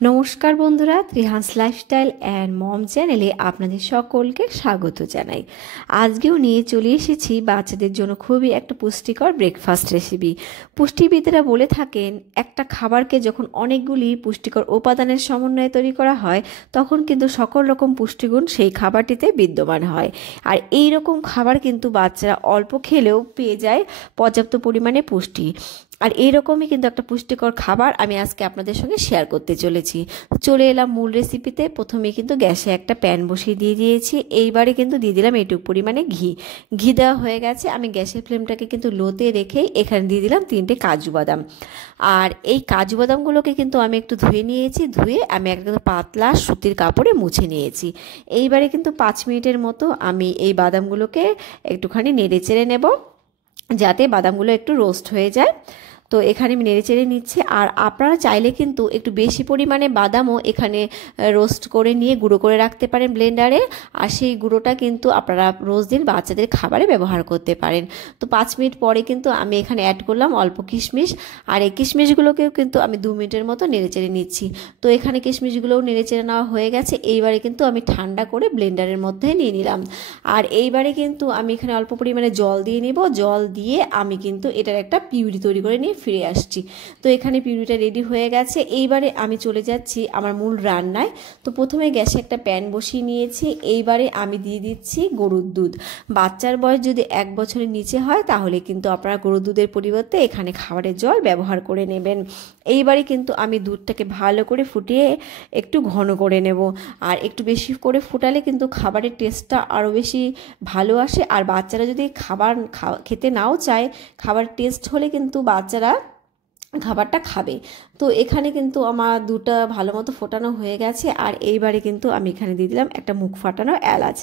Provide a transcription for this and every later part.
নমস্কার বন্ধুরা, Trihans lifestyle and mom চ্যানেলে আপনাদের সকলকে স্বাগত জানাই। আজকেও নিয়ে চলে এসেছি বাচ্চাদের জন্য খুবই একটা পুষ্টিকর ব্রেকফাস্ট রেসিপি। পুষ্টিবিদরা বলে থাকেন একটা খাবারকে যখন অনেকগুলি পুষ্টিকর উপাদানের সমন্বয়ে তৈরি করা হয় তখন কিন্তু সকল রকম পুষ্টিগুণ সেই খাবারটিতে বিদ্যমান হয়। আর এই রকম খাবার কিন্তু বাচ্চারা অল্প খেলেও পেয়ে যায় পর্যাপ্ত পরিমাণে পুষ্টি। আর এইরকমই কিন্তু একটা পুষ্টিকর খাবার আমি আজকে আপনাদের সঙ্গে শেয়ার করতে চলেছি। চলে এলাম মূল রেসিপিতে। প্রথমে কিন্তু গ্যাসে একটা প্যান বসিয়ে দিয়ে দিয়েছি। এইবারে কিন্তু দিয়ে দিলাম এইটুকু পরিমাণে ঘি দেওয়া হয়ে গেছে। আমি গ্যাসের ফ্লেমটাকে কিন্তু লোতে রেখেই এখানে দিয়ে দিলাম 3টে কাজু বাদাম। আর এই কাজু বাদামগুলোকে কিন্তু আমি একটু ধুয়ে নিয়েছি। ধুয়ে আমি একদম পাতলা সুতির কাপড়ে মুছে নিয়েছি। এইবারে কিন্তু 5 মিনিটের মতো আমি এই বাদামগুলোকে একটুখানি নেড়ে চেড়ে নেব যাতে বাদামগুলো একটু রোস্ট হয়ে যায়। তো এখানে আমি নেড়ে চেড়ে নিচ্ছি। আর আপনারা চাইলে কিন্তু একটু বেশি পরিমাণে বাদামও এখানে রোস্ট করে নিয়ে গুঁড়ো করে রাখতে পারেন ব্লেন্ডারে। আর সেই গুঁড়োটা কিন্তু আপনারা রোজ দিন বাচ্চাদের খাবারে ব্যবহার করতে পারেন। তো 5 মিনিট পরে কিন্তু আমি এখানে অ্যাড করলাম অল্প কিশমিশ। আর এই কিশমিশগুলোকেও কিন্তু আমি 2 মিনিটের মতো নেড়ে চেড়ে নিচ্ছি। তো এখানে কিশমিশগুলোও নেড়ে চেড়ে নেওয়া হয়ে গেছে। এইবারে কিন্তু আমি ঠান্ডা করে ব্লেন্ডারের মধ্যে নিয়ে নিলাম। আর এইবারে কিন্তু আমি এখানে অল্প পরিমাণে জল দিয়ে নিব। জল দিয়ে আমি কিন্তু এটার একটা পিউরি তৈরি করে নিয়ে ফিরে আসছি। তো এখানে পিউরিটা রেডি হয়ে গেছে। এইবারে আমি চলে যাচ্ছি আমার মূল রান্নায়। তো প্রথমে গ্যাসে একটা প্যান বসিয়ে নিয়েছি। এইবারে আমি দিয়ে দিচ্ছি গরুর দুধ। বাচ্চার বয়স যদি 1 বছরের নিচে হয় তাহলে কিন্তু আপনারা গরুর দুধের পরিবর্তে এখানে খাবারের জল ব্যবহার করে নেবেন। এইবারে কিন্তু আমি দুধটাকে ভালো করে ফুটিয়ে একটু ঘন করে নেব। আর একটু বেশি করে ফুটালে কিন্তু খাবারের টেস্টটা আরও বেশি ভালো আসে। আর বাচ্চারা যদি খাবার খেতে নাও চায়, খাবার টেস্ট হলে কিন্তু বাচ্চারা খাবারটা খাবে। তো এখানে কিন্তু আমার দুধটা ভালো মতো ফোটানো হয়ে গেছে। আর এইবারে কিন্তু আমি এখানে দিয়ে দিলাম একটা মুখ ফাটানো এলাচ।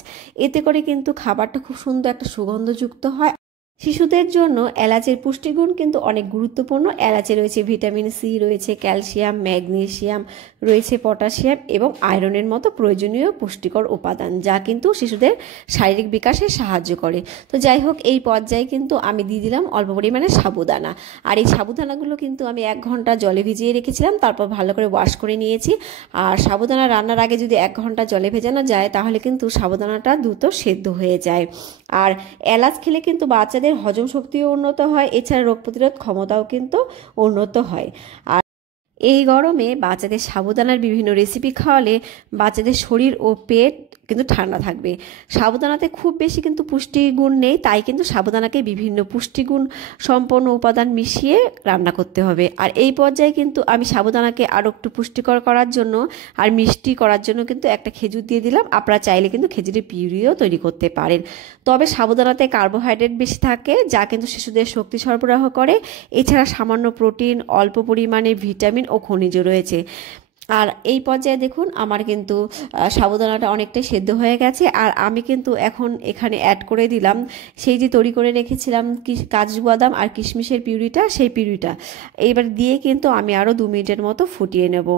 এতে করে কিন্তু খাবারটা খুব সুন্দর একটা সুগন্ধযুক্ত হয়। শিশুদের জন্য এলাচের পুষ্টিগুণ কিন্তু অনেক গুরুত্বপূর্ণ। এলাচে রয়েছে ভিটামিন সি, রয়েছে ক্যালসিয়াম, ম্যাগনেসিয়াম, রয়েছে পটাশিয়াম এবং আয়রনের মতো প্রয়োজনীয় পুষ্টিকর উপাদান, যা কিন্তু শিশুদের শারীরিক বিকাশে সাহায্য করে। তো যাই হোক, এই পর্যায়ে কিন্তু আমি দিয়ে দিলাম অল্প পরিমাণে সাবুদানা। আর এই সাবুদানাগুলো কিন্তু আমি 1 ঘন্টা জলে ভিজিয়ে রেখেছিলাম, তারপর ভালো করে ওয়াশ করে নিয়েছি। আর সাবুদানা রান্নার আগে যদি 1 ঘন্টা জলে ভেজানো যায় তাহলে কিন্তু সাবুদানাটা দ্রুত সেদ্ধ হয়ে যায়। আর এলাচ খেলে কিন্তু বাচ্চাদের হজম শক্তিও উন্নত হয়, এছাড়া রোগ প্রতিরোধ ক্ষমতাও কিন্তু উন্নত হয়। আর এই গরমে বাচ্চাদের সাবুদানার বিভিন্ন রেসিপি খাওয়ালে বাচ্চাদের শরীর ও পেট কিন্তু ঠান্ডা থাকবে। সাবুদানাতে খুব বেশি কিন্তু পুষ্টিগুণ নেই, তাই কিন্তু সাবুদানাকে বিভিন্ন পুষ্টিগুণ সম্পন্ন উপাদান মিশিয়ে রান্না করতে হবে। আর এই পর্যায়ে কিন্তু আমি সাবুদানাকে আরও একটু পুষ্টিকর করার জন্য আর মিষ্টি করার জন্য কিন্তু একটা খেজুর দিয়ে দিলাম। আপনারা চাইলে কিন্তু খেজুরের পিউরিও তৈরি করতে পারেন। তবে সাবুদানাতে কার্বোহাইড্রেট বেশি থাকে, যা কিন্তু শিশুদের শক্তি সরবরাহ করে। এছাড়া সামান্য প্রোটিন, অল্প পরিমাণে ভিটামিন ও খনিজ রয়েছে। আর এই পর্যায়ে দেখুন আমার কিন্তু সাবুদানাটা অনেকটাই সেদ্ধ হয়ে গেছে। আর আমি কিন্তু এখন এখানে অ্যাড করে দিলাম সেই যে তৈরি করে রেখেছিলাম কাজু বাদাম আর কিশমিশের পিউরিটা, সেই পিউরিটা এইবার দিয়ে কিন্তু আমি আরও 2 মিনিটের মতো ফুটিয়ে নেব।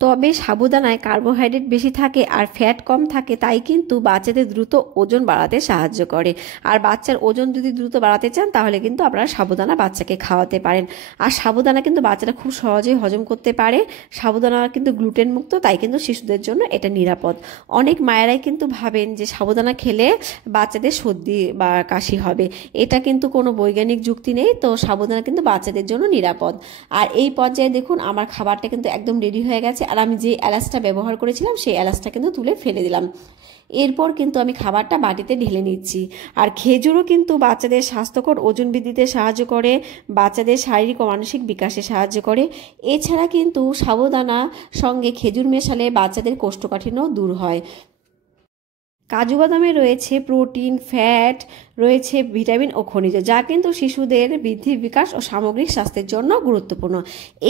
তবে সাবুদানায় কার্বোহাইড্রেট বেশি থাকে আর ফ্যাট কম থাকে, তাই কিন্তু বাচ্চাদের দ্রুত ওজন বাড়াতে সাহায্য করে। আর বাচ্চার ওজন যদি দ্রুত বাড়াতে চান তাহলে কিন্তু আপনারা সাবুদানা বাচ্চাকে খাওয়াতে পারেন। আর সাবুদানা কিন্তু বাচ্চারা খুব সহজেই হজম করতে পারে। সাবুদানা কিন্তু গ্লুটেন মুক্ত, তাই কিন্তু শিশুদের জন্য এটা নিরাপদ। অনেক মায়েরাই কিন্তু ভাবেন যে সাবুদানা খেলে বাচ্চাদের সর্দি বা কাশি হবে, এটা কিন্তু কোনো বৈজ্ঞানিক যুক্তি নেই। তো সাবুদানা কিন্তু বাচ্চাদের জন্য নিরাপদ। আর এই পর্যায়ে দেখুন আমার খাবারটা কিন্তু একদম রেডি হয়ে গেছে। আর আমি যে এলাচটা ব্যবহার করেছিলাম সেই এলাচটা কিন্তু তুলে ফেলে দিলাম। এরপর কিন্তু আমি খাবারটা বাটিতে ঢেলে নিচ্ছি। আর খেজুরও কিন্তু বাচ্চাদের স্বাস্থ্যকর ওজন বৃদ্ধিতে সাহায্য করে, বাচ্চাদের শারীরিক ও মানসিক বিকাশে সাহায্য করে। এছাড়া কিন্তু সাবুদানা সঙ্গে খেজুর মেশালে বাচ্চাদের কোষ্ঠকাঠিন্য দূর হয়। কাজু বাদামে রয়েছে প্রোটিন, ফ্যাট, রয়েছে ভিটামিন ও খনিজ, যা কিন্তু শিশুদের বৃদ্ধি, বিকাশ ও সামগ্রিক স্বাস্থ্যের জন্য গুরুত্বপূর্ণ।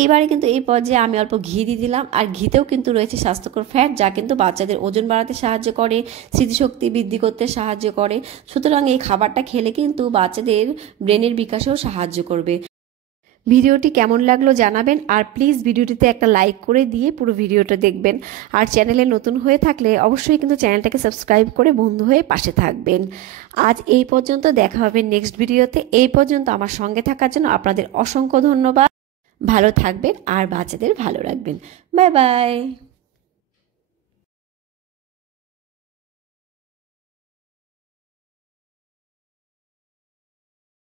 এইবারে কিন্তু এই পর্যায়ে আমি অল্প ঘি দিয়ে দিলাম। আর ঘিতেও কিন্তু রয়েছে স্বাস্থ্যকর ফ্যাট, যা কিন্তু বাচ্চাদের ওজন বাড়াতে সাহায্য করে, স্মৃতিশক্তি বৃদ্ধি করতে সাহায্য করে। সুতরাং এই খাবারটা খেলে কিন্তু বাচ্চাদের ব্রেনের বিকাশেও সাহায্য করবে। ভিডিওটি কেমন লাগলো জানাবেন। আর প্লিজ ভিডিওটিতে একটা লাইক করে দিয়ে পুরো ভিডিওটা দেখবেন। আর চ্যানেলে নতুন হয়ে থাকলে অবশ্যই কিন্তু চ্যানেলটাকে সাবস্ক্রাইব করে বন্ধু হয়ে পাশে থাকবেন। আজ এই পর্যন্ত, দেখা হবে নেক্সট ভিডিওতে। এই পর্যন্ত আমার সঙ্গে থাকার জন্য আপনাদের অসংখ্য ধন্যবাদ। ভালো থাকবেন আর বাচ্চাদের ভালো রাখবেন। Bye bye.